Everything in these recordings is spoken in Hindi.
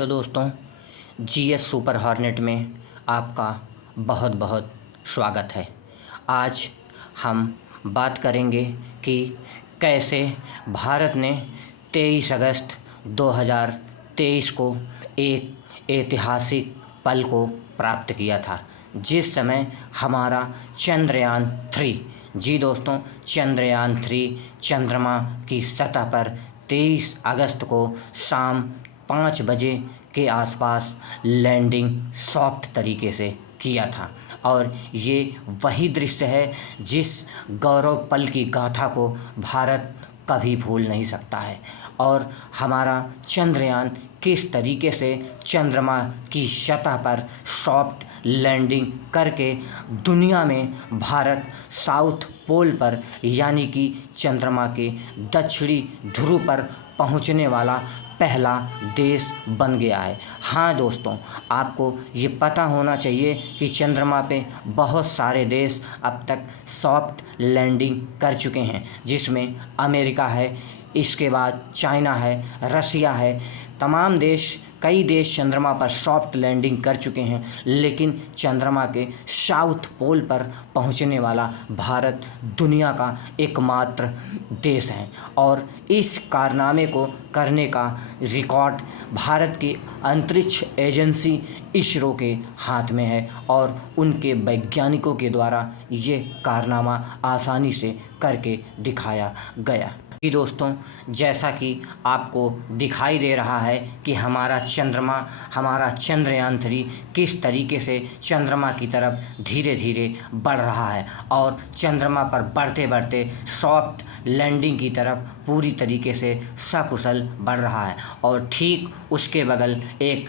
तो दोस्तों, जीएस सुपर हॉर्नेट में आपका बहुत बहुत स्वागत है। आज हम बात करेंगे कि कैसे भारत ने 23 अगस्त 2023 को एक ऐतिहासिक पल को प्राप्त किया था, जिस समय हमारा चंद्रयान-3, जी दोस्तों, चंद्रयान-3 चंद्रमा की सतह पर 23 अगस्त को शाम 5 बजे के आसपास लैंडिंग सॉफ्ट तरीके से किया था। और ये वही दृश्य है जिस गौरव पल की गाथा को भारत कभी भूल नहीं सकता है। और हमारा चंद्रयान किस तरीके से चंद्रमा की सतह पर सॉफ्ट लैंडिंग करके दुनिया में भारत साउथ पोल पर यानी कि चंद्रमा के दक्षिणी ध्रुव पर पहुंचने वाला पहला देश बन गया है। हाँ दोस्तों, आपको ये पता होना चाहिए कि चंद्रमा पे बहुत सारे देश अब तक सॉफ्ट लैंडिंग कर चुके हैं, जिसमें अमेरिका है, इसके बाद चाइना है, रसिया है। तमाम देश, कई देश चंद्रमा पर सॉफ्ट लैंडिंग कर चुके हैं, लेकिन चंद्रमा के साउथ पोल पर पहुंचने वाला भारत दुनिया का एकमात्र देश है। और इस कारनामे को करने का रिकॉर्ड भारत की अंतरिक्ष एजेंसी इसरो के हाथ में है और उनके वैज्ञानिकों के द्वारा ये कारनामा आसानी से करके दिखाया गया। जी दोस्तों, जैसा कि आपको दिखाई दे रहा है कि हमारा चंद्रयान-3 किस तरीके से चंद्रमा की तरफ धीरे धीरे बढ़ रहा है और चंद्रमा पर बढ़ते बढ़ते सॉफ्ट लैंडिंग की तरफ पूरी तरीके से सकुशल बढ़ रहा है। और ठीक उसके बगल एक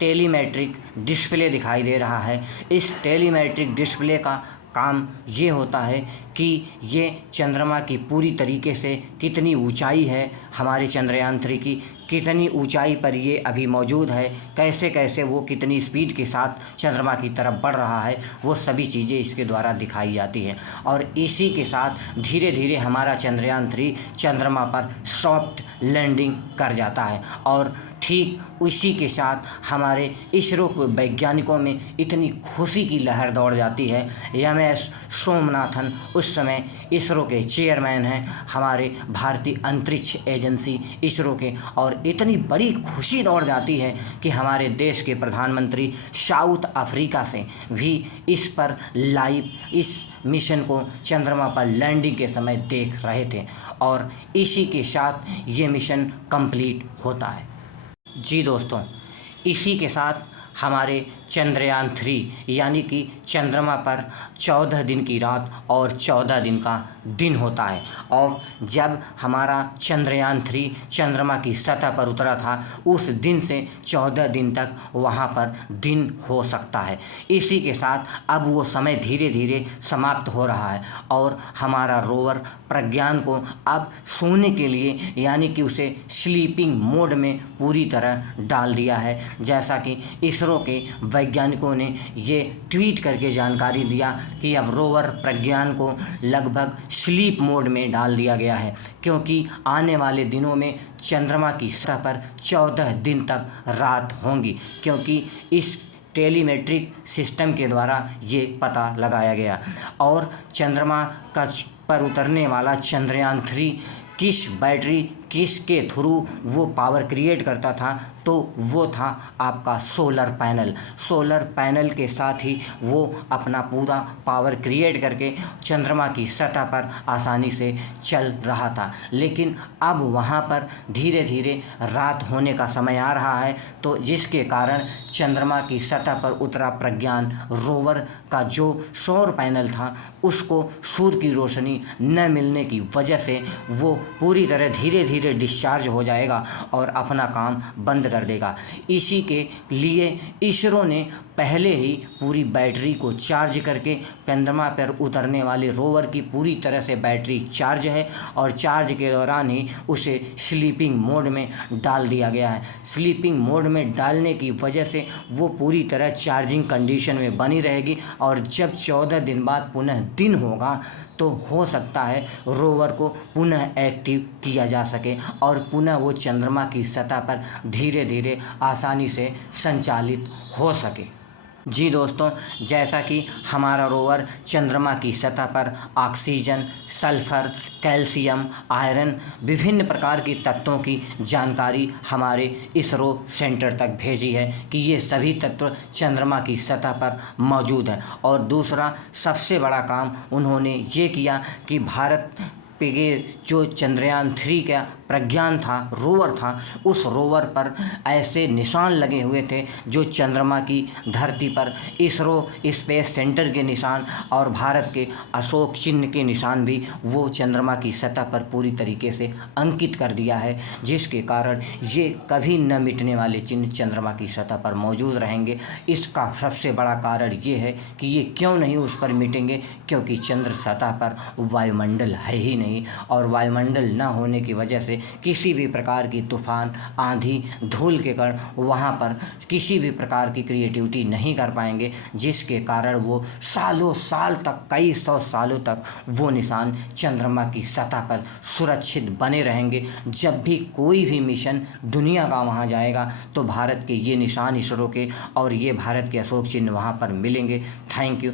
टेलीमेट्रिक डिस्प्ले दिखाई दे रहा है। इस टेलीमेट्रिक डिस्प्ले का काम ये होता है कि ये चंद्रमा की पूरी तरीके से कितनी ऊंचाई है, हमारे चंद्रयान-3 की कितनी ऊंचाई पर ये अभी मौजूद है, कैसे कैसे वो कितनी स्पीड के साथ चंद्रमा की तरफ बढ़ रहा है, वो सभी चीज़ें इसके द्वारा दिखाई जाती हैं। और इसी के साथ धीरे धीरे हमारा चंद्रयान-3 चंद्रमा पर सॉफ्ट लैंडिंग कर जाता है। और ठीक उसी के साथ हमारे इसरो के वैज्ञानिकों में इतनी खुशी की लहर दौड़ जाती है। एम.एस. स्वामीनाथन उस समय इसरो के चेयरमैन हैं, हमारे भारतीय अंतरिक्ष एजेंसी इसरो के, और इतनी बड़ी खुशी दौड़ जाती है कि हमारे देश के प्रधानमंत्री साउथ अफ्रीका से भी इस पर लाइव इस मिशन को चंद्रमा पर लैंडिंग के समय देख रहे थे। और इसी के साथ ये मिशन कंप्लीट होता है। जी दोस्तों, इसी के साथ हमारे चंद्रयान-3 यानी कि चंद्रमा पर 14 दिन की रात और 14 दिन का दिन होता है। और जब हमारा चंद्रयान-3 चंद्रमा की सतह पर उतरा था, उस दिन से 14 दिन तक वहाँ पर दिन हो सकता है। इसी के साथ अब वो समय धीरे धीरे समाप्त हो रहा है और हमारा रोवर प्रज्ञान को अब सोने के लिए यानी कि उसे स्लीपिंग मोड में पूरी तरह डाल दिया है। जैसा कि इसरो के वैज्ञानिकों ने ये ट्वीट करके जानकारी दिया कि अब रोवर प्रज्ञान को लगभग स्लीप मोड में डाल दिया गया है, क्योंकि आने वाले दिनों में चंद्रमा की सतह पर 14 दिन तक रात होंगी, क्योंकि इस टेलीमेट्रिक सिस्टम के द्वारा ये पता लगाया गया। और चंद्रमा पर उतरने वाला चंद्रयान-3 किस बैटरी किसके थ्रू वो पावर क्रिएट करता था, तो वो था आपका सोलर पैनल के साथ ही वो अपना पूरा पावर क्रिएट करके चंद्रमा की सतह पर आसानी से चल रहा था। लेकिन अब वहाँ पर धीरे धीरे रात होने का समय आ रहा है, तो जिसके कारण चंद्रमा की सतह पर उतरा प्रज्ञान रोवर का जो सौर पैनल था, उसको सूर्य की रोशनी न मिलने की वजह से वो पूरी तरह धीरे धीरे डिस्चार्ज हो जाएगा और अपना काम बंद कर देगा। इसी के लिए इसरो ने पहले ही पूरी बैटरी को चार्ज करके चंद्रमा पर उतरने वाले रोवर की पूरी तरह से बैटरी चार्ज है और चार्ज के दौरान ही उसे स्लीपिंग मोड में डाल दिया गया है। स्लीपिंग मोड में डालने की वजह से वो पूरी तरह चार्जिंग कंडीशन में बनी रहेगी और जब 14 दिन बाद पुनः दिन होगा तो हो सकता है रोवर को पुनः एक्टिव किया जा सके सके और पुनः वो चंद्रमा की सतह पर धीरे धीरे आसानी से संचालित हो सके। जी दोस्तों, जैसा कि हमारा रोवर चंद्रमा की सतह पर ऑक्सीजन, सल्फर, कैल्शियम, आयरन, विभिन्न प्रकार के तत्वों की जानकारी हमारे इसरो सेंटर तक भेजी है कि ये सभी तत्व चंद्रमा की सतह पर मौजूद हैं। और दूसरा सबसे बड़ा काम उन्होंने ये किया कि भारत पे जो चंद्रयान 3 का प्रज्ञान था, रोवर था, उस रोवर पर ऐसे निशान लगे हुए थे जो चंद्रमा की धरती पर इसरो स्पेस सेंटर के निशान और भारत के अशोक चिन्ह के निशान भी वो चंद्रमा की सतह पर पूरी तरीके से अंकित कर दिया है, जिसके कारण ये कभी न मिटने वाले चिन्ह चंद्रमा की सतह पर मौजूद रहेंगे। इसका सबसे बड़ा कारण ये है कि ये क्यों नहीं उस पर मिटेंगे, क्योंकि चंद्र सतह पर वायुमंडल है ही नहीं, और वायुमंडल न होने की वजह से किसी भी प्रकार की तूफान, आंधी, धूल के कण वहाँ पर किसी भी प्रकार की क्रिएटिविटी नहीं कर पाएंगे, जिसके कारण वो सालों साल तक, कई सौ सालों तक वो निशान चंद्रमा की सतह पर सुरक्षित बने रहेंगे। जब भी कोई भी मिशन दुनिया का वहाँ जाएगा तो भारत के ये निशान इसरो के और ये भारत के अशोक चिन्ह वहाँ पर मिलेंगे। Thank you.